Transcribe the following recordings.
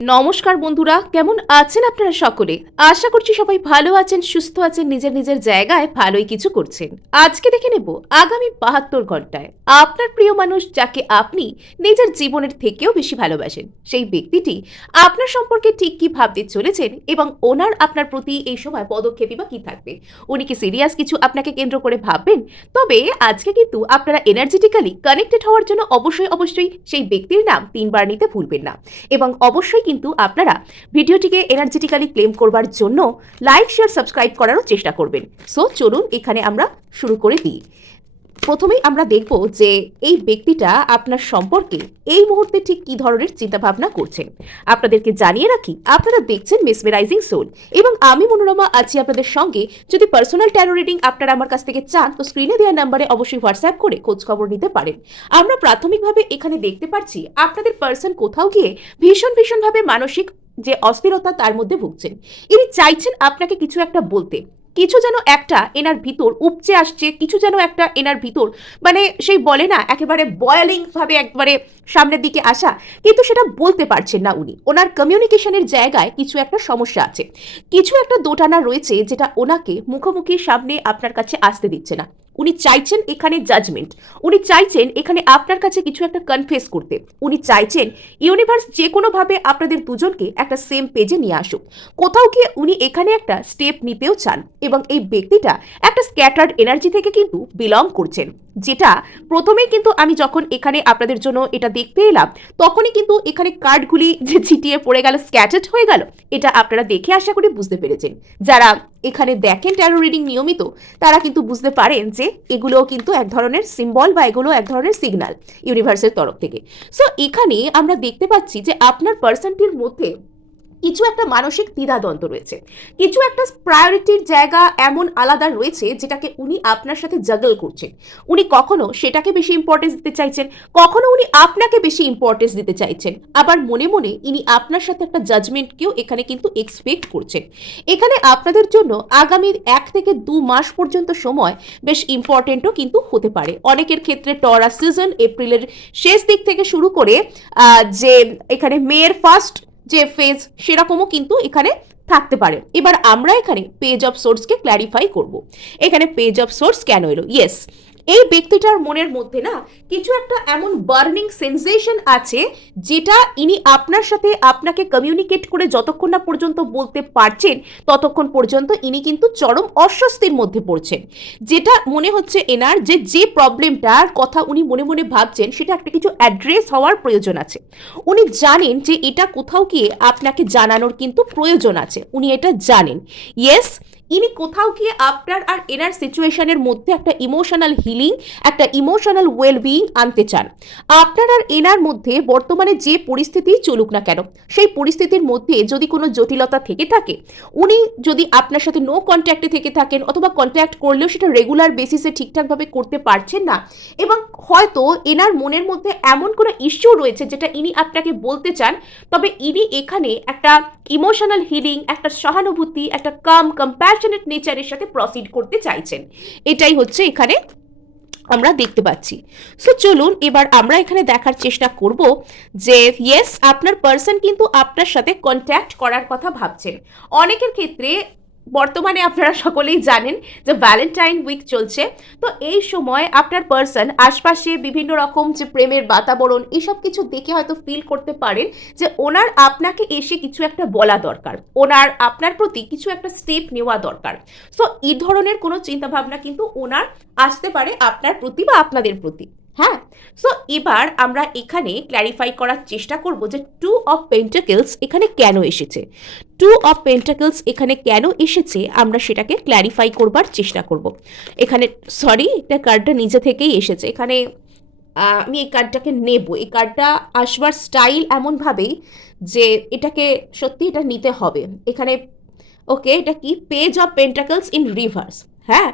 নমস্কার বন্ধুরা, কেমন আছেন আপনারা সকলে? আশা করছি সবাই ভালো আছেন, সুস্থ আছেন, নিজের নিজের জায়গায় ভালোই কিছু করছেন। আজকে দেখে নেব আগামী ৭২ ঘন্টায় আপনার প্রিয় মানুষ যাকে আপনি নিজের জীবনের থেকেও বেশি ভালোবাসেন, সেই ব্যক্তিটি আপনার সম্পর্কে ঠিক কি ভাবতে চলেছেন এবং ওনার আপনার প্রতি এই সময় পদক্ষেপই বা কি থাকবে। উনি কি সিরিয়াস কিছু আপনাকে কেন্দ্র করে ভাববেন? তবে আজকে কিন্তু আপনারা এনার্জেটিক্যালি কানেক্টেড হওয়ার জন্য অবশ্যই সেই ব্যক্তির নাম ৩ বার নিতে ভুলবেন না এবং অবশ্যই কিন্তু আপনারা ভিডিওটিকে এনার্জেটিক্যালি ক্লেম করবার জন্য লাইক, শেয়ার, সাবস্ক্রাইব করারও চেষ্টা করবেন। সো চলুন এখানে আমরা শুরু করে দিই। প্রথমেই আমরা দেখব যে এই ব্যক্তিটা আপনার সম্পর্কে এই মুহূর্তে ঠিক কী ধরনের চিন্তাভাবনা করছেন। আপনাদেরকে জানিয়ে রাখি, আপনারা দেখছেন মেসমেরাইজিং সোল এবং আমি মনোরমা আছি আপনাদের সঙ্গে। যদি পার্সোনাল ট্যারো রিডিং আপনারা আমার কাছ থেকে চান তো স্ক্রিনে দেওয়া নাম্বারে অবশ্যই হোয়াটসঅ্যাপ করে খোঁজখবর নিতে পারেন। আমরা প্রাথমিকভাবে এখানে দেখতে পাচ্ছি আপনাদের পার্সন কোথাও গিয়ে ভীষণভাবে মানসিক যে অস্থিরতা তার মধ্যে ভুগছেন। ইনি চাইছেন আপনাকে কিছু একটা বলতে, কিছু যেন একটা এনার ভিতর উপচে আসছে, কিছু যেন একটা এনার ভিতর মানে সেই বলে না একেবারে বয়েলিং ভাবে একবারে সামনের দিকে আসা, কিন্তু সেটা বলতে পারছেন না উনি। ওনার কমিউনিকেশনের জায়গায় কিছু একটা সমস্যা আছে, কিছু একটা দোটানা রয়েছে যেটা ওনাকে মুখোমুখি সামনে আপনার কাছে আসতে দিচ্ছে না। উনি চাইছেন এখানে জাজমেন্ট, উনি চাইছেন এখানে আপনার কাছে কিছু একটা কনফেস করতে, উনি চাইছেন ইউনিভার্স যে কোনোভাবে আপনাদের দুজনকে একটা সেম পেজে নিয়ে আসুক। কোথাও গিয়ে উনি এখানে একটা স্টেপ নিতেও চান এবং এই ব্যক্তিটা একটা স্ক্যাটার্ড এনার্জি থেকে কিন্তু বিলং করছেন, যেটা প্রথমেই কিন্তু আমি যখন এখানে আপনাদের জন্য এটা দেখতে এলাম তখনই কিন্তু এখানে কার্ডগুলি যে ছিটিয়ে পড়ে গেল, স্ক্যাটার্ড হয়ে গেল, এটা আপনারা দেখে আশা করি বুঝতে পেরেছেন। যারা এখানে দেখেন ট্যারো রিডিং নিয়মিত তারা কিন্তু বুঝতে পারেন যে এগুলোও কিন্তু এক ধরনের সিম্বল বা এগুলো এক ধরনের সিগন্যাল ইউনিভার্সের তরফ থেকে। সো এখানে আমরা দেখতে পাচ্ছি যে আপনার পার্সনটির মধ্যে কিছু একটা মানসিক দ্বিধাদ্বন্দ্ব রয়েছে, কিছু একটা প্রায়োরিটির জায়গা এমন আলাদা রয়েছে যেটাকে উনি আপনার সাথে জাগল করছেন। উনি কখনো সেটাকে বেশি ইম্পর্টেন্স দিতে চাইছেন, কখনো উনি আপনাকে বেশি ইম্পর্টেন্স দিতে চাইছেন, আবার মনে মনে ইনি আপনার সাথে একটা জাজমেন্টকেও এখানে কিন্তু এক্সপেক্ট করছেন। এখানে আপনাদের জন্য আগামী 1 থেকে 2 মাস পর্যন্ত সময় বেশ ইম্পর্টেন্টও কিন্তু হতে পারে। অনেকের ক্ষেত্রে টরাস সিজন এপ্রিলের শেষ দিক থেকে শুরু করে যে এখানে মেয়ের ফার্স্ট যে ফেজ সেরকমও কিন্তু এখানে থাকতে পারে। এবার আমরা এখানে পেজ অফ সোর্সকে ক্ল্যারিফাই করব। এখানে পেজ অফ সোর্স কেন এলো? ইয়েস, এই ব্যক্তিটার মনের মধ্যে না কিছু একটা এমন বার্নিং সেন্সেশন আছে যেটা ইনি আপনার সাথে আপনাকে কমিউনিকেট করে যতক্ষণ না পর্যন্ত বলতে পারছেন ততক্ষণ পর্যন্ত ইনি কিন্তু চরম অস্বস্তির মধ্যে পড়ছেন। যেটা মনে হচ্ছে এনার যে প্রবলেমটার কথা উনি মনে মনে ভাবছেন সেটা একটা কিছু অ্যাড্রেস হওয়ার প্রয়োজন আছে। উনি জানেন যে এটা কোথাও গিয়ে আপনাকে জানানোর কিন্তু প্রয়োজন আছে, উনি এটা জানেন। ইয়েস, ইনি কোথাও গিয়ে আপনার আর এনার সিচুয়েশনের মধ্যে একটা ইমোশনাল হিলিং, একটা ইমোশনাল ওয়েলবিইং আনতে চান। আপনার আর এনার মধ্যে বর্তমানে যে পরিস্থিতি চলুক না কেন সেই পরিস্থিতির মধ্যে যদি কোনো জটিলতা থেকে থাকে, উনি যদি আপনার সাথে নো কন্ট্যাক্টে থেকে থাকেন অথবা কন্ট্যাক্ট করলেও সেটা রেগুলার বেসিসে ঠিকঠাকভাবে করতে পারছেন না, এবং হয়তো এনার মনের মধ্যে এমন কোনো ইস্যু রয়েছে যেটা ইনি আপনাকে বলতে চান, তবে ইনি এখানে একটা ইমোশনাল হিলিং, একটা সহানুভূতি, একটা কম্প্যাশনেট নেচারের সাথে প্রসিড করতে চাইছেন। এটাই হচ্ছে এখানে আমরা দেখতে পাচ্ছি। সো চলুন এবার আমরা এখানে দেখার চেষ্টা করব যে ইয়েস, আপনার পার্সন কিন্তু আপনার সাথে কন্ট্যাক্ট করার কথা ভাবছেন। অনেকের ক্ষেত্রে বর্তমানে আপনারা সকলেই জানেন যে ভ্যালেন্টাইন উইক চলছে, তো এই সময় আপনার পার্সন আশপাশে বিভিন্ন রকম যে প্রেমের বাতাবরণ এসব কিছু দেখে হয়তো ফিল করতে পারেন যে ওনার আপনাকে এসে কিছু একটা বলা দরকার, ওনার আপনার প্রতি কিছু একটা স্টেপ নেওয়া দরকার। সো এই ধরনের কোনো চিন্তাভাবনা কিন্তু ওনার আসতে পারে আপনার প্রতি বা আপনাদের প্রতি। হ্যাঁ, সো এবার আমরা এখানে ক্ল্যারিফাই করার চেষ্টা করব যে 2 অফ পেন্টাকেলস এখানে কেন এসেছে। 2 অফ পেন্টাকেলস এখানে কেন এসেছে আমরা সেটাকে ক্ল্যারিফাই করবার চেষ্টা করব। এখানে সরি, এটা কার্ডটা নিজে থেকেই এসেছে। এখানে আমি এই কার্ডটাকে নেব, এই কার্ডটা আসবার স্টাইল এমনভাবেই যে এটাকে সত্যি এটা নিতে হবে। এখানে ওকে, এটা কি? Page of pentacles in reverse. হ্যাঁ,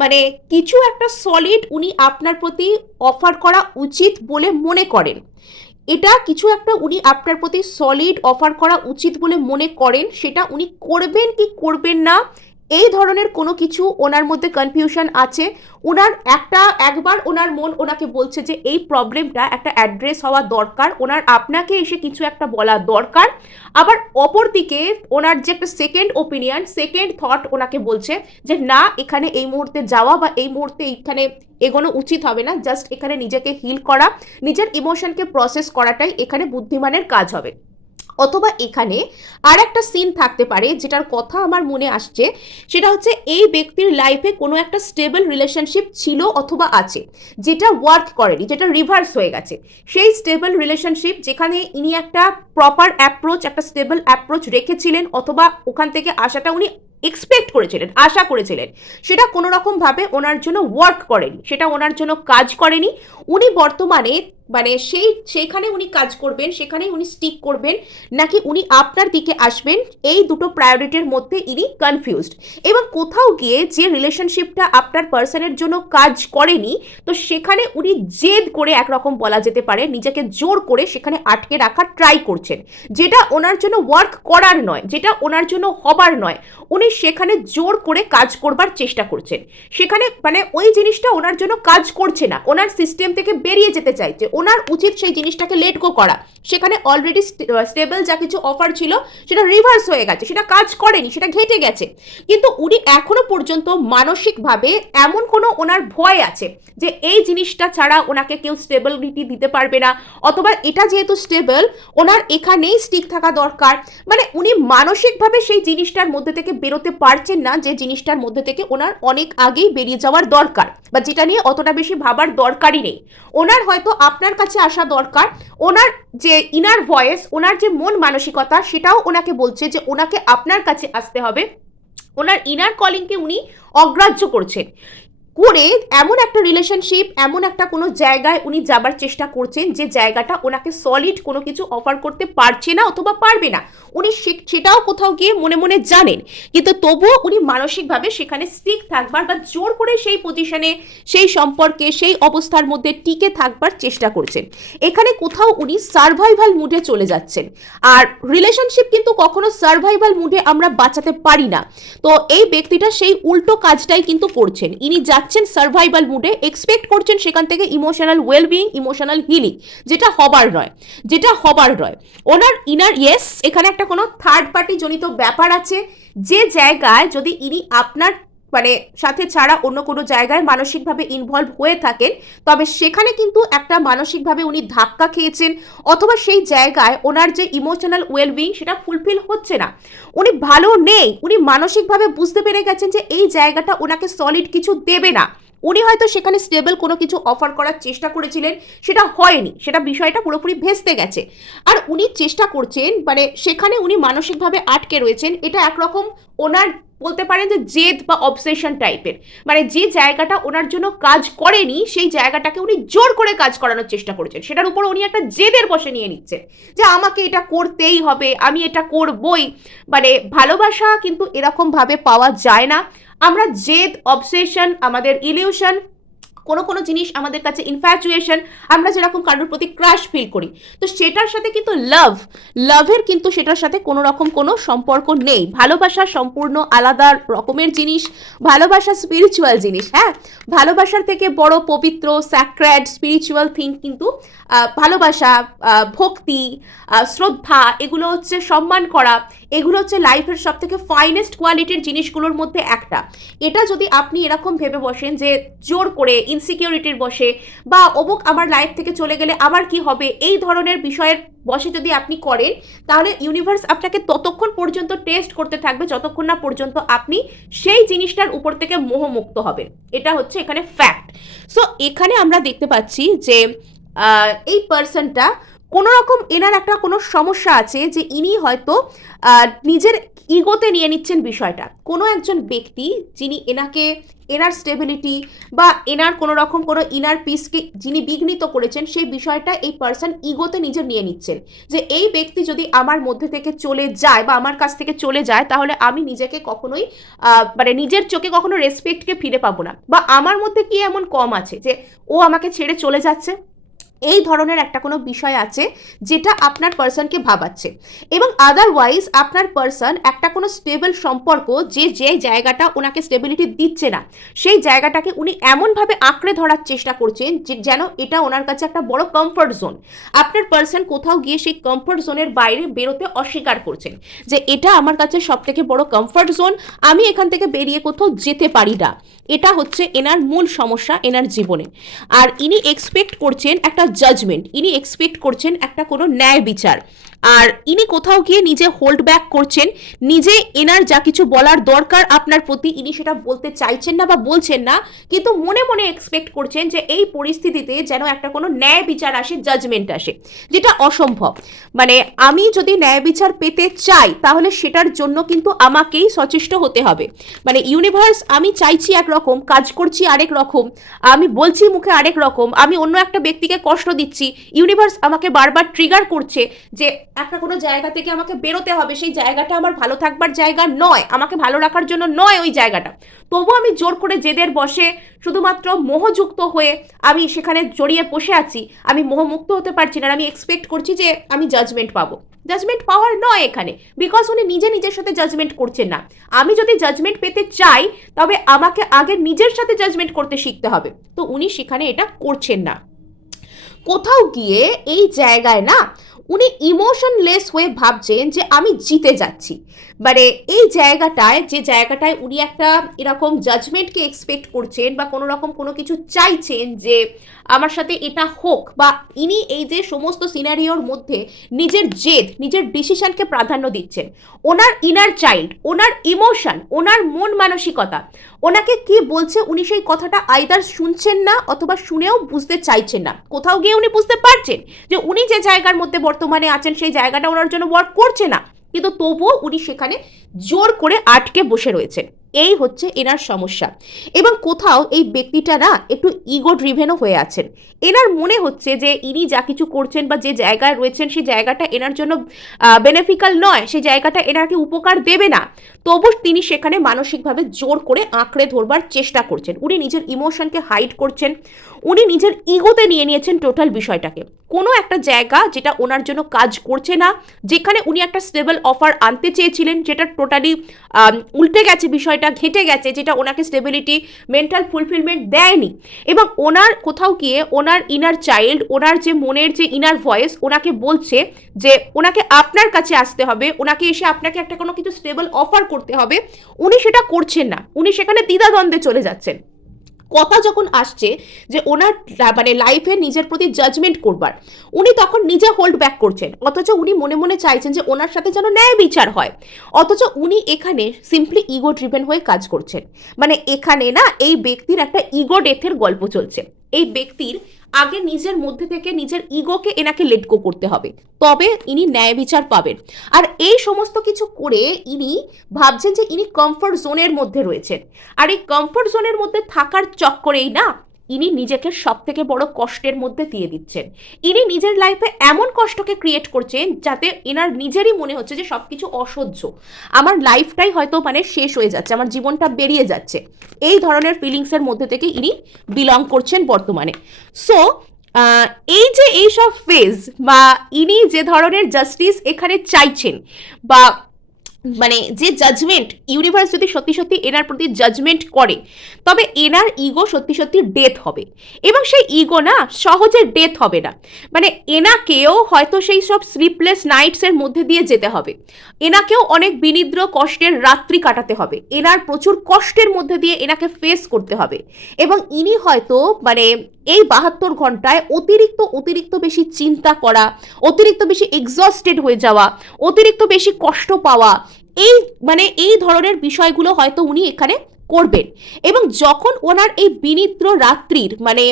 মানে কিছু একটা সলিড উনি আপনার প্রতি অফার করা উচিত বলে মনে করেন, এটা কিছু একটা উনি আপনার প্রতি সলিড অফার করা উচিত বলে মনে করেন, সেটা উনি করবেন কি করবেন না এই ধরনের কোনো কিছু ওনার মধ্যে কনফিউশন আছে। একবার ওনার মন ওনাকে বলছে যে এই প্রবলেমটা একটা অ্যাড্রেস হওয়া দরকার, ওনার আপনাকে এসে কিছু একটা বলা দরকার। আবার অপরদিকে ওনার যে একটা সেকেন্ড ওপিনিয়ন, সেকেন্ড থট ওনাকে বলছে যে না, এখানে এই মুহূর্তে যাওয়া বা এই মুহূর্তে এইখানে এগোনো উচিত হবে না, জাস্ট এখানে নিজেকে হিল করা, নিজের ইমোশনকে প্রসেস করাটাই এখানে বুদ্ধিমানের কাজ হবে। অথবা এখানে আর একটা সিন থাকতে পারে যেটার কথা আমার মনে আসছে, সেটা হচ্ছে এই ব্যক্তির লাইফে কোনো একটা স্টেবল রিলেশনশিপ ছিল অথবা আছে, যেটা ওয়ার্ক করেনি, যেটা রিভার্স হয়ে গেছে। সেই স্টেবল রিলেশনশিপ যেখানে ইনি একটা প্রপার অ্যাপ্রোচ, একটা স্টেবল অ্যাপ্রোচ রেখেছিলেন, অথবা ওখান থেকে আসাটা উনি এক্সপেক্ট করেছিলেন, আশা করেছিলেন, সেটা কোনো রকম ভাবে ওনার জন্য ওয়ার্ক করেনি, সেটা ওনার জন্য কাজ করেনি। উনি বর্তমানে সেইখানে উনি কাজ করবেন, সেখানেই উনি স্টিক করবেন, নাকি উনি আপনার দিকে আসবেন, এই দুটো প্রায়োরিটির মধ্যে ইনি কনফিউজড। এবং কোথাও গিয়ে যে রিলেশনশিপটা আপনার পার্সনের জন্য কাজ করেনি, তো সেখানে উনি জেদ করে, একরকম বলা যেতে পারে, নিজেকে জোর করে সেখানে আটকে রাখার ট্রাই করছেন, যেটা ওনার জন্য ওয়ার্ক করার নয়, যেটা ওনার জন্য হবার নয়। উনি সেখানে জোর করে কাজ করবার চেষ্টা করছেন, সেখানে মানে ওই জিনিসটা ওনার জন্য কাজ করছে না, ওনার সিস্টেম থেকে বেরিয়ে যেতে চাইছে, ওনার উচিত সেই জিনিসটাকে লেট গো করা। সেখানে অলরেডি স্টেবল যা কিছু অফার ছিল সেটা রিভার্স হয়ে গেছে, সেটা কাজ করেনি, সেটা ঘেটে গেছে। কিন্তু উনি এখনো পর্যন্ত মানসিকভাবে এমন কোনো ওনার ভয় আছে যে এই জিনিসটা ছাড়া ওনাকে কেউ স্টেবিলিটি দিতে পারবে না, অথবা এটা যেহেতু স্টেবল, ওনার এখানেই স্টিক থাকা দরকার। মানে উনি মানসিকভাবে সেই জিনিসটার মধ্যে থেকে বেরোতে পারছেন না, যে জিনিসটার মধ্যে থেকে ওনার অনেক আগেই বেরিয়ে যাওয়ার দরকার, বা যেটা নিয়ে অতটা বেশি ভাবার দরকারই নেই। ওনার হয়তো আপনার কাছে আসা দরকার, ওনার যে ইনার ভয়েস, ওনার যে মন মানসিকতা, সেটাও ওনাকে বলছে যে ওনাকে আপনার কাছে আসতে হবে। ওনার ইনার কলিংকে উনি অগ্রাহ্য করছেন, করে এমন একটা রিলেশনশিপ, এমন একটা কোনো জায়গায় উনি যাবার চেষ্টা করছেন যে জায়গাটা ওনাকে সলিড কোনো কিছু অফার করতে পারছে না অথবা পারবে না। উনি সেটাও কোথাও গিয়ে মনে মনে জানেন, কিন্তু তবুও উনি মানসিকভাবে সেখানে স্টিক থাকবার বা জোর করে সেই পজিশনে, সেই সম্পর্কে, সেই অবস্থার মধ্যে টিকে থাকবার চেষ্টা করছেন। এখানে কোথাও উনি সার্ভাইভাল মুডে চলে যাচ্ছেন। আর রিলেশনশিপ কিন্তু কখনো সার্ভাইভাল মুডে আমরা বাঁচাতে পারি না। তো এই ব্যক্তিটা সেই উল্টো কাজটাই কিন্তু করছেন, ইনি যাচ্ছেন সার্ভাইভাল মুডে, এক্সপেক্ট করছেন সেখান থেকে ইমোশনাল ওয়েলবিং, ইমোশনাল হিলিং, যেটা হবার নয়, যেটা হবার নয়। ওনার ইনার এখানে একটা কোনো থার্ড পার্টি জনিত ব্যাপার আছে, যে জায়গায় যদি ইনি আপনার মানে সাথে ছাড়া অন্য কোনো জায়গায় মানসিকভাবে ইনভলভ হয়ে থাকেন, তবে সেখানে কিন্তু একটা মানসিকভাবে উনি ধাক্কা খেয়েছেন, অথবা সেই জায়গায় ওনার যে ইমোশনাল ওয়েলবিং সেটা ফুলফিল হচ্ছে না, উনি ভালো নেই, উনি মানসিকভাবে বুঝতে পেরে গেছেন যে এই জায়গাটা ওনাকে সলিড কিছু দেবে না। উনি হয়তো সেখানে স্টেবল কোনো কিছু অফার করার চেষ্টা করেছিলেন, সেটা হয়নি, সেটা বিষয়টা পুরোপুরি ভেস্তে গেছে। আর উনি চেষ্টা করছেন, মানে সেখানে উনি মানসিকভাবে আটকে রয়েছেন। এটা একরকম ওনার বলতে পারেন যে জেদ বা অবসেশন টাইপের, মানে যে জায়গাটা ওনার জন্য কাজ করেনি সেই জায়গাটাকে উনি জোর করে কাজ করানোর চেষ্টা করেছেন, সেটার উপর উনি একটা জেদের বসে নিয়ে নিচ্ছেন যে আমাকে এটা করতেই হবে, আমি এটা করবই। মানে ভালোবাসা কিন্তু এরকম ভাবে পাওয়া যায় না। আমরা জেদ, অবসেশন, আমাদের ইলিউশন, কোনো কোনো জিনিস আমাদের কাছে ইনফ্যাচুয়েশন, আমরা যেরকম কারোর প্রতি ক্রাশ ফিল করি, তো সেটার সাথে কিন্তু লাভের কিন্তু সেটার সাথে কোনো রকম কোনো সম্পর্ক নেই। ভালোবাসা সম্পূর্ণ আলাদা রকমের জিনিস, ভালোবাসা স্পিরিচুয়াল জিনিস। হ্যাঁ, ভালোবাসার থেকে বড় পবিত্র, স্যাক্রেড, স্পিরিচুয়াল থিং কিন্তু ভালোবাসা, ভক্তি, শ্রদ্ধা, এগুলো হচ্ছে সম্মান করা, এগুলো হচ্ছে লাইফের সব থেকে ফাইনেস্ট কোয়ালিটির জিনিসগুলোর মধ্যে একটা। এটা যদি আপনি এরকম ভেবে বসেন যে জোর করে ইনসিকিউরিটির বসে, বা অমুক আমার লাইফ থেকে চলে গেলে আমার কি হবে, এই ধরনের বিষয়ের বসে যদি আপনি করেন, তাহলে ইউনিভার্স আপনাকে ততক্ষণ পর্যন্ত টেস্ট করতে থাকবে যতক্ষণ না পর্যন্ত আপনি সেই জিনিসটার উপর থেকে মোহমুক্ত হবেন। এটা হচ্ছে এখানে ফ্যাক্ট। সো এখানে আমরা দেখতে পাচ্ছি যে এই পার্সনটা কোনো রকম এনার একটা কোনো সমস্যা আছে, যে ইনি হয়তো নিজের ইগোতে নিয়ে নিচ্ছেন বিষয়টা। কোনো একজন ব্যক্তি যিনি এনার স্টেবিলিটি বা এনার কোনো রকম কোনো ইনার পিসকে যিনি বিঘ্নিত করেছেন, সেই বিষয়টা এই পার্সন ইগোতে নিজে নিয়ে নিচ্ছেন, যে এই ব্যক্তি যদি আমার মধ্যে থেকে চলে যায় বা আমার কাছ থেকে চলে যায়, তাহলে আমি নিজেকে কখনোই মানে নিজের চোখে কখনো রেসপেক্টকে ফিরে পাবো না, বা আমার মধ্যে কি এমন কম আছে যে ও আমাকে ছেড়ে চলে যাচ্ছে। এই ধরনের একটা কোনো বিষয় আছে যেটা আপনার পার্সনকে ভাবাচ্ছে, এবং আদারওয়াইজ আপনার পার্সন একটা কোনো স্টেবল সম্পর্ক যে জায়গাটা ওনাকে স্টেবিলিটি দিচ্ছে না সেই জায়গাটাকে উনি এমনভাবে আঁকড়ে ধরার চেষ্টা করছেন যে যেন এটা ওনার কাছে একটা বড় কমফর্ট জোন। আপনার পার্সন কোথাও গিয়ে সেই কমফর্ট জোনের বাইরে বেরোতে অস্বীকার করছেন যে এটা আমার কাছে সব থেকে বড় কমফর্ট জোন, আমি এখান থেকে বেরিয়ে কোথাও যেতে পারি না। এটা হচ্ছে এনার মূল সমস্যা এনার জীবনে। আর ইনি এক্সপেক্ট করছেন একটা জাজমেন্ট, ইনি এক্সপেক্ট করছেন একটা কোনো ন্যায় বিচার, আর ইনি কোথাও গিয়ে নিজে হোল্ড ব্যাক করছেন, নিজে এনার যা কিছু বলার দরকার আপনার প্রতি ইনি সেটা বলতে চাইছেন না বা বলছেন না, কিন্তু মনে মনে এক্সপেক্ট করছেন যে এই পরিস্থিতিতে যেন একটা কোনো ন্যায় বিচার আসে, জাজমেন্ট আসে, যেটা অসম্ভব। মানে আমি যদি ন্যায় বিচার পেতে চাই তাহলে সেটার জন্য কিন্তু আমাকেই সচেষ্ট হতে হবে। মানে ইউনিভার্স, আমি চাইছি একরকম, কাজ করছি আরেক রকম, আমি বলছি মুখে আরেক রকম, আমি অন্য একটা ব্যক্তিকে কষ্ট দিচ্ছি, ইউনিভার্স আমাকে বারবার ট্রিগার করছে যে একটা কোনো জায়গা থেকে আমাকে বেরোতে হবে, সেই জায়গাটা আমার ভালো থাকবার জায়গা নয়, আমাকে ভালো রাখার জন্য নয় ওই জায়গাটা। তবু আমি জোর করে জেদের বসে শুধুমাত্র মোহযুক্ত হয়ে আমি সেখানে জড়িয়ে বসে আছি, আমি মোহমুক্ত হতে পারছি না, আমি এক্সপেক্ট করছি যে আমি জাজমেন্ট পাবো। জাজমেন্ট পাওয়ার নয় এখানে, বিকজ উনি নিজের সাথে জাজমেন্ট করছেন না। আমি যদি জাজমেন্ট পেতে চাই তবে আমাকে আগে নিজের সাথে জাজমেন্ট করতে শিখতে হবে, তো উনি সেখানে এটা করছেন না। কোথাও গিয়ে এই জায়গায় না উনি ইমোশনলেস হয়ে ভাবছেন যে আমি জিতে যাচ্ছি। মানে এই জায়গাটায়, যে জায়গাটায় উনি একটা এরকম জাজমেন্টকে এক্সপেক্ট করছেন বা কোনো রকম কোনো কিছু চাইছেন যে আমার সাথে এটা হোক, বা ইনি এই যে সমস্ত সিনারিওর মধ্যে নিজের জেদ, নিজের ডিসিশনকে প্রাধান্য দিচ্ছেন। ওনার ইনার চাইল্ড, ওনার ইমোশন, ওনার মন মানসিকতা ওনাকে কি বলছে উনি সেই কথাটা আইদার শুনছেন না অথবা শুনেও বুঝতে চাইছেন না। কোথাও গিয়ে উনি বুঝতে পারছেন যে উনি যে জায়গার মধ্যে বর্তমানে আছেন সেই জায়গাটা ওনার জন্য ওয়ার্ক করছে না, কিন্তু তবুও উনি সেখানে জোর করে আটকে বসে রয়েছেন। এই হচ্ছে এনার সমস্যা। এবং কোথাও এই ব্যক্তিটা না একটু ইগো ড্রিভেনও হয়ে আছেন। এনার মনে হচ্ছে যে ইনি যা কিছু করছেন বা যে জায়গায় রয়েছেন সেই জায়গাটা এনার জন্য বেনিফিক্যাল নয়, সেই জায়গাটা এনাকে উপকার দেবে না, তবু তিনি সেখানে মানসিকভাবে জোর করে আঁকড়ে ধরবার চেষ্টা করছেন। উনি নিজের ইমোশনকে হাইড করছেন, উনি নিজের ইগোতে নিয়ে নিয়েছেন টোটাল বিষয়টাকে। কোনো একটা জায়গা যেটা ওনার জন্য কাজ করছে না, যেখানে উনি একটা স্টেবল অফার আনতে চেয়েছিলেন যেটা টোটালি উল্টে গেছে, বিষয়টা ঘেটে গেছে, যেটা ওনাকে স্টেবিলিটি, মেন্টাল ফুলফিলমেন্ট দেয়নি। এবং ওনার কোথাও গিয়ে ওনার ইনার চাইল্ড, ওনার যে মনের যে ইনার ভয়েস ওনাকে বলছে যে ওনাকে আপনার কাছে আসতে হবে, ওনাকে এসে আপনাকে একটা কোনো কিছু স্টেবল অফার করতে হবে, উনি সেটা করছেন না, উনি সেখানে দ্বিধাদ্বন্দ্বে চলে যাচ্ছেন। কথা যখন আসছে যে ওনার মানে লাইফে নিজের প্রতি জাজমেন্ট করবার, উনি তখন নিজে হোল্ড ব্যাক করছেন, অথচ উনি মনে মনে চাইছেন যে ওনার সাথে যেন ন্যায় বিচার হয়, অথচ উনি এখানে সিম্পলি ইগো ড্রিভেন হয়ে কাজ করছেন। মানে এখানে না এই ব্যক্তির একটা ইগো ডেথের গল্প চলছে। এই ব্যক্তির আগে নিজের মধ্যে থেকে নিজের ইগোকে এনাকে লেট গো করতে হবে, তবে ইনি ন্যায় বিচার পাবেন। আর এই সমস্ত কিছু করে ইনি ভাবছেন যে ইনি কমফর্ট জোনের মধ্যে রয়েছেন, আর এই কমফর্ট জোনের মধ্যে থাকার চক্করেই না ইনি নিজেকে সব থেকে বড় কষ্টের মধ্যে দিয়ে দিচ্ছেন। ইনি নিজের লাইফে এমন কষ্টকে ক্রিয়েট করছেন যাতে এনার নিজেরই মনে হচ্ছে যে সব কিছু অসহ্য, আমার লাইফটাই হয়তো মানে শেষ হয়ে যাচ্ছে, আমার জীবনটা বেরিয়ে যাচ্ছে। এই ধরনের ফিলিংসের মধ্যে থেকে ইনি বিলং করছেন বর্তমানে। সো এই যে এইসব ফেজ বা ইনি যে ধরনের জাস্টিস এখানে চাইছেন, বা মানে যে জাজমেন্ট, ইউনিভার্স যদি সত্যি সত্যি এনার প্রতি জাজমেন্ট করে তবে এনার ইগো সত্যি সত্যি ডেথ হবে, এবং সেই ইগো না সহজে ডেথ হবে না। মানে এনাকেও হয়তো সেই সব স্লিপলেস নাইটসের মধ্যে দিয়ে যেতে হবে, এনাকেও অনেক বিনিদ্র কষ্টের রাত্রি কাটাতে হবে, এনার প্রচুর কষ্টের মধ্যে দিয়ে এনাকে ফেস করতে হবে। এবং ইনি হয়তো মানে এই 72 ঘন্টায় অতিরিক্ত বেশি চিন্তা করা, অতিরিক্ত বেশি এক্সস্টেড হয়ে যাওয়া, অতিরিক্ত বেশি কষ্ট পাওয়া, এই মানে এই ধরনের বিষয়গুলো হয়তো উনি এখানে করবেন। এবং যখন ওনার এই বিনিদ্র রাত্রির মানে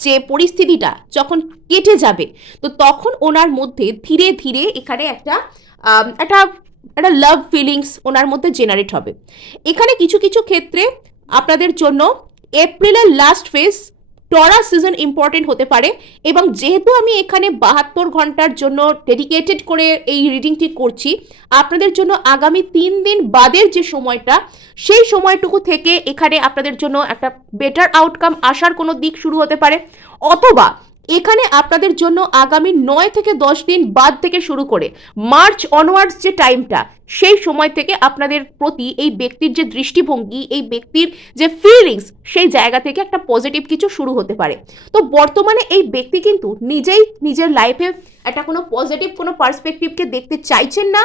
যে পরিস্থিতিটা যখন কেটে যাবে, তো তখন ওনার মধ্যে ধীরে ধীরে এখানে একটা একটা একটা লাভ ফিলিংস ওনার মধ্যে জেনারেট হবে। এখানে কিছু কিছু ক্ষেত্রে আপনাদের জন্য এপ্রিলের last phase Taurus season important হতে পারে। এবং যেহেতু আমি এখানে 72 ঘন্টার জন্য ডেডিকেটেড করে এই রিডিংটি করছি, আপনাদের জন্য আগামী 3 দিন বাদের যে সময়টা, সেই সময়টুকু থেকে এখানে আপনাদের জন্য একটা বেটার আউটকাম আসার কোনো দিক শুরু হতে পারে, অথবা এখানে আপনাদের জন্য আগামী 9 থেকে 10 দিন বাদ থেকে শুরু করে মার্চ অনওয়ার্ডস যে টাইমটা, সেই সময় থেকে আপনাদের প্রতি এই ব্যক্তির যে দৃষ্টিভঙ্গি, এই ব্যক্তির যে ফিলিংস, সেই জায়গা থেকে একটা পজিটিভ কিছু শুরু হতে পারে। তো বর্তমানে এই ব্যক্তি কিন্তু নিজেই নিজের লাইফে একটা কোনো পজিটিভ কোনো পার্সপেক্টিভকে দেখতে চাইছেন না,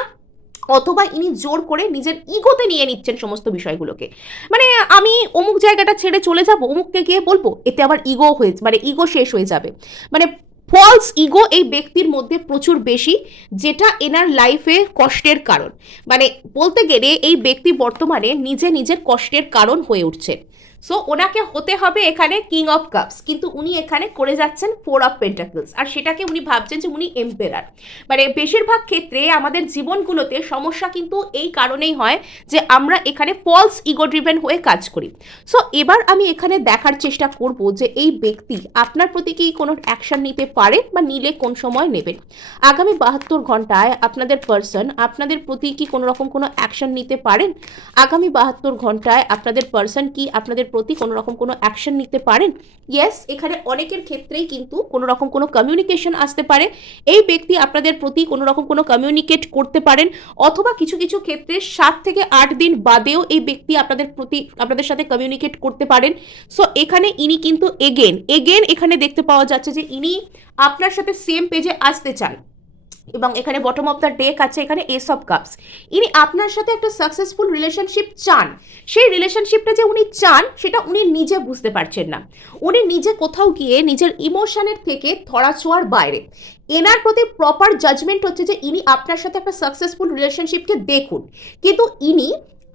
অথবা ইনি জোর করে নিজের ইগোতে নিয়ে নিচ্ছেন সমস্ত বিষয়গুলোকে। মানে আমি অমুক জায়গাটা ছেড়ে চলে যাব, অমুককে গিয়ে বলবো, এতে আবার ইগো হয়ে মানে ইগো শেষ হয়ে যাবে। মানে ফলস ইগো এই ব্যক্তির মধ্যে প্রচুর বেশি, যেটা এনার লাইফে কষ্টের কারণ। মানে বলতে গেলে এই ব্যক্তি বর্তমানে নিজে নিজের কষ্টের কারণ হয়ে উঠছে। সো ওনাকে হতে হবে এখানে কিং অফ কাপস, কিন্তু উনি এখানে করে যাচ্ছেন 4 অফ পেন্টাকলস, আর সেটাকে উনি ভাবছেন যে উনি এম্পেরার। মানে বেশিরভাগ ক্ষেত্রে আমাদের জীবনগুলোতে সমস্যা কিন্তু এই কারণেই হয় যে আমরা এখানে ফলস ইগো ড্রিভেন হয়ে কাজ করি। সো এবার আমি এখানে দেখার চেষ্টা করব যে এই ব্যক্তি আপনার প্রতি কি কোনো অ্যাকশন নিতে পারেন, বা নিলে কোন সময় নেবেন। আগামী 72 ঘন্টায় আপনাদের পার্সন আপনাদের প্রতি কি কোনো রকম কোনো অ্যাকশন নিতে পারেন? আগামী 72 ঘন্টায় আপনাদের পার্সন কি আপনাদের প্রতি কোনো রকম কোনো অ্যাকশন নিতে পারেন? ইয়েস, এখানে অনেকের ক্ষেত্রেই কিন্তু কোনো রকম কোনো কমিউনিকেশন আসতে পারে। এই ব্যক্তি আপনাদের প্রতি কোনো রকম কোনো কমিউনিকেট করতে পারেন, অথবা কিছু কিছু ক্ষেত্রে 7 থেকে 8 দিন বাদেও এই ব্যক্তি আপনাদের সাথে কমিউনিকেট করতে পারেন। সো এখানে ইনি কিন্তু এগেন এখানে দেখতে পাওয়া যাচ্ছে যে ইনি আপনার সাথে সেম পেজে আসতে চান, এবং এখানে বটম অফ দ্য ডেক আছে এখানে এস অফ কাপস। ইনি আপনার সাথে একটা সাকসেসফুল রিলেশনশিপ চান। সেই রিলেশনশিপটা যে উনি চান সেটা উনি নিজে বুঝতে পারছেন না। উনি নিজে কোথাও গিয়ে নিজের ইমোশনের থেকে ধরাছোঁয়ার বাইরে। এনার প্রতি প্রপার জাজমেন্ট হচ্ছে যে ইনি আপনার সাথে একটা সাকসেসফুল রিলেশনশিপকে দেখুন, কিন্তু ইনি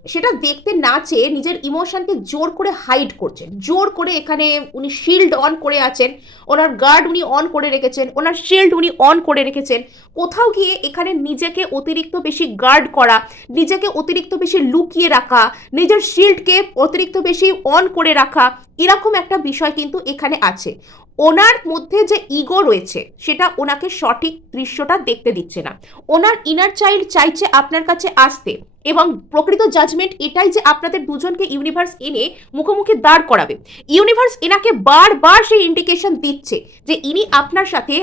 সেটা দেখতে না চেয়ে নিজের ইমোশনকে জোর করে হাইড করছেন। জোর করে এখানে উনি শিল্ড অন করে আছেন, ওনার গার্ড উনি অন করে রেখেছেন, ওনার শিল্ড উনি অন করে রেখেছেন। কোথাও গিয়ে এখানে নিজেকে অতিরিক্ত বেশি গার্ড করা, নিজেকে অতিরিক্ত বেশি লুকিয়ে রাখা, নিজের শিল্ডকে অতিরিক্ত বেশি অন করে রাখা, এরকম একটা বিষয় কিন্তু এখানে আছে। ওনার মধ্যে যে ইগো রয়েছে সেটা ওনাকে সঠিক দৃশ্যটা দেখতে দিচ্ছে না। ওনার ইনার চাইল্ড চাইছে আপনার কাছে আসতে, এবং প্রকৃত জাজমেন্ট এটাই যে আপনাদের দুজনকে ইউনিভার্স এনে মুখোমুখি দাঁড় করাবে। ইউনিভার্স এনাকে বারবার সেই ইন্ডিকেশন দিচ্ছে যে ইনি আপনার সাথে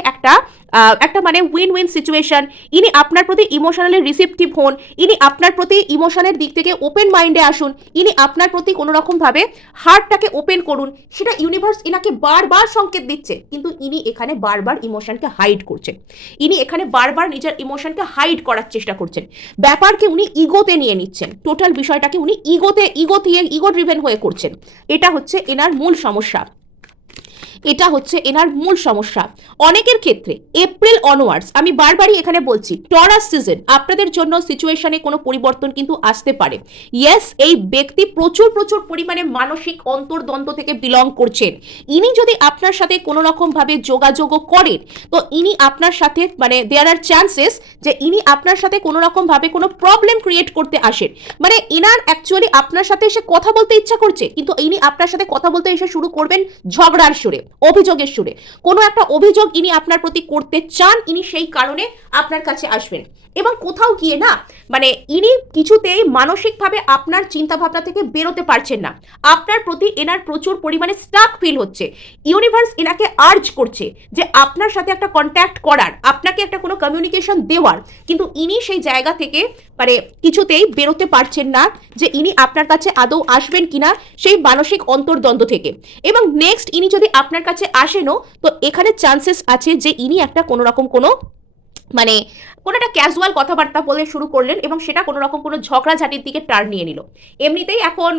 একটা মানে উইন উইন সিচুয়েশন। ইনি আপনার প্রতি ইমোশনালি রিসেপটিভ হন, ইনি আপনার প্রতি ইমোশনের দিক থেকে ওপেন মাইন্ডে আসুন, ইনি আপনার প্রতি কোনো রকমভাবে হার্টটাকে ওপেন করুন, সেটা ইউনিভার্স এনাকে বারবার সংকেত দিচ্ছে। কিন্তু ইনি এখানে বারবার ইমোশনকে হাইড করছেন, ইনি এখানে বারবার নিজের ইমোশনকে হাইড করার চেষ্টা করছেন। ব্যাপারকে উনি ইগোতে নিয়ে নিচ্ছেন, টোটাল বিষয়টাকে উনি ইগো ড্রিভেন হয়ে করছেন। এটা হচ্ছে এনার মূল সমস্যা। অনেকের ক্ষেত্রে এপ্রিল অনওয়ার্ডস, আমি বারবারই এখানে বলছি, টরাস সিজন আপনাদের জন্য সিচুয়েশনে কোনো পরিবর্তন কিন্তু আসতে পারে। ইয়েস, এই ব্যক্তি প্রচুর পরিমাণে মানসিক অন্তর্দ্বন্দ্ব থেকে বিলং করছেন। ইনি যদি আপনার সাথে কোনো রকম ভাবে যোগাযোগ করেন, তো ইনি আপনার সাথে মানে দেয়ার আর চান্সেস যে ইনি আপনার সাথে কোনো রকম ভাবে কোনো প্রবলেম ক্রিয়েট করতে আসেন। মানে ইনার অ্যাকচুয়ালি আপনার সাথে এসে কথা বলতে ইচ্ছা করছে, কিন্তু ইনি আপনার সাথে কথা বলতে এসে শুরু করবেন ঝগড়ার সুরে, অভিযোগের সুরে। কোনো একটা অভিযোগ ইনি আপনার প্রতি করতে চান, ইনি সেই কারণে আপনার কাছে আসবেন। এবং কোথাও গিয়ে না মানে ইনি কিছুতেই মানসিকভাবে আপনার চিন্তাভাবনা থেকে বেরোতে পারছেন না। আপনার প্রতি এনার প্রচুর পরিমাণে স্টাক ফিল হচ্ছে। ইউনিভার্স এনাকে আর্জ করছে যে আপনার সাথে একটা কন্ট্যাক্ট করার, আপনাকে একটা কোনো কমিউনিকেশন দেওয়ার, কিন্তু ইনি সেই জায়গা থেকে মানে কিছুতেই বেরোতে পারছেন না যে ইনি আপনার কাছে আদৌ আসবেন কিনা সেই মানসিক অন্তর্দ্বন্দ্ব থেকে। এবং নেক্সট ইনি যদি আপনার কাছে আসেনও, তো এখানে চান্সেস আছে যে ইনি একটা কোনো রকম কোনো মানে কোনো একটা ক্যাজুয়াল কথাবার্তা বলে শুরু করলেন, এবং সেটা কোনো রকম কোনো ঝগড়াঝাটির দিকে টার্ন নিয়ে নিল। এমনিতেই এখন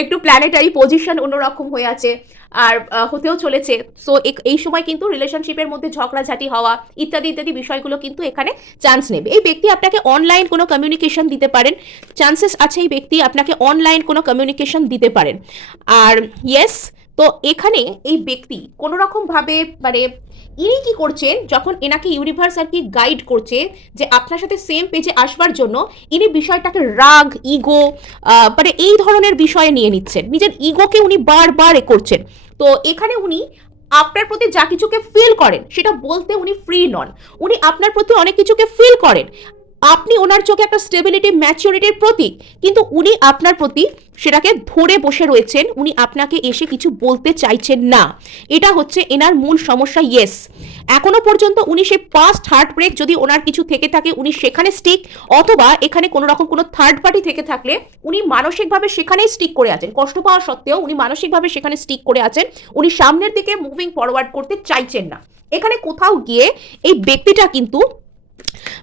একটু প্ল্যানেটারি পজিশন অন্যরকম হয়ে আছে, আর হতেও চলেছে। সো এই সময় কিন্তু রিলেশনশিপের মধ্যে ঝগড়াঝাটি হওয়া ইত্যাদি বিষয়গুলো কিন্তু এখানে চান্স নেবে। এই ব্যক্তি আপনাকে অনলাইন কোনো কমিউনিকেশন দিতে পারেন, চান্সেস আছে এই ব্যক্তি আপনাকে অনলাইন কোনো কমিউনিকেশন দিতে পারেন। আর ইয়েস, তো এখানে এই ব্যক্তি কোনো রকমভাবে মানে ইনি কি করছেন, যখন এনাকে ইউনিভার্স আর কি গাইড করছে যে আপনার সাথে সেম পেজে আসবার জন্য, ইনি বিষয়টাকে রাগ, ইগো মানে এই ধরনের বিষয়ে নিয়ে নিচ্ছেন। নিজের ইগোকে উনি বারবার করছেন। তো এখানে উনি আপনার প্রতি যা কিছুকে ফিল করেন সেটা বলতে উনি ফ্রি নন। উনি আপনার প্রতি অনেক কিছুকে ফিল করেন, আপনি ওনার চোখে একটা স্টেবিলিটি ম্যাচিউরিটির প্রতীক, কিন্তু উনি আপনার প্রতি সেটাকে ধরে বসে রয়েছেন, উনি আপনাকে এসে কিছু বলতে চাইছেন না। এটা হচ্ছে এনার মূল সমস্যা। ইয়েস, এখনো পর্যন্ত উনি সেই পাস্ট হার্ট ব্রেক যদি ওনার কিছু থেকে থাকে উনি সেখানে স্টিক, অথবা এখানে কোনো রকম কোনো থার্ড পার্টি থেকে থাকলে উনি মানসিকভাবে সেখানেই স্টিক করে আছেন। কষ্ট পাওয়া সত্ত্বেও উনি মানসিকভাবে সেখানে স্টিক করে আছেন, উনি সামনের দিকে মুভিং ফরওয়ার্ড করতে চাইছেন না। এখানে কোথাও গিয়ে এই ব্যক্তিটা কিন্তু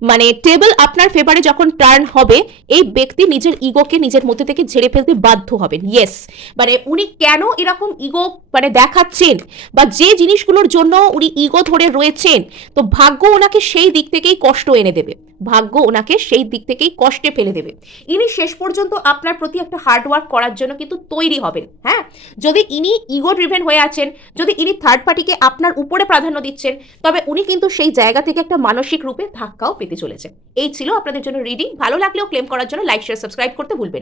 মানে টেবিল আপনার ফেভারে যখন টার্ন হবে, এই ব্যক্তি নিজের ইগোকে নিজের মধ্যে থেকে ঝেড়ে ফেলতে বাধ্য হবেন। ইয়েস, মানে উনি কেন এরকম ইগো মানে দেখাচ্ছেন, বা যে জিনিসগুলোর জন্য উনি ইগো ধরে রয়েছেন, তো ভাগ্য ওনাকে সেই দিক থেকেই কষ্ট এনে দেবে, ভাগ্য ওনাকে সেই দিক থেকেই কষ্টে ফেলে দেবে। ইনি শেষ পর্যন্ত আপনার প্রতি একটা হার্ড ওয়ার্ক করার জন্য কিন্তু তৈরি হবেন। হ্যাঁ, যদি ইনি ইগো ড্রিভেন হয়ে আছেন, যদি ইনি থার্ড পার্টিকে আপনার উপরে প্রাধান্য দিচ্ছেন, তবে উনি কিন্তু সেই জায়গা থেকে একটা মানসিক রূপে ধাক্কাও পেতে চলেছে। এই ছিল আপনাদের জন্য রিডিং। ভালো লাগলেও ক্লেম করার জন্য লাইক শেয়ার সাবস্ক্রাইব করতে ভুলবেন না।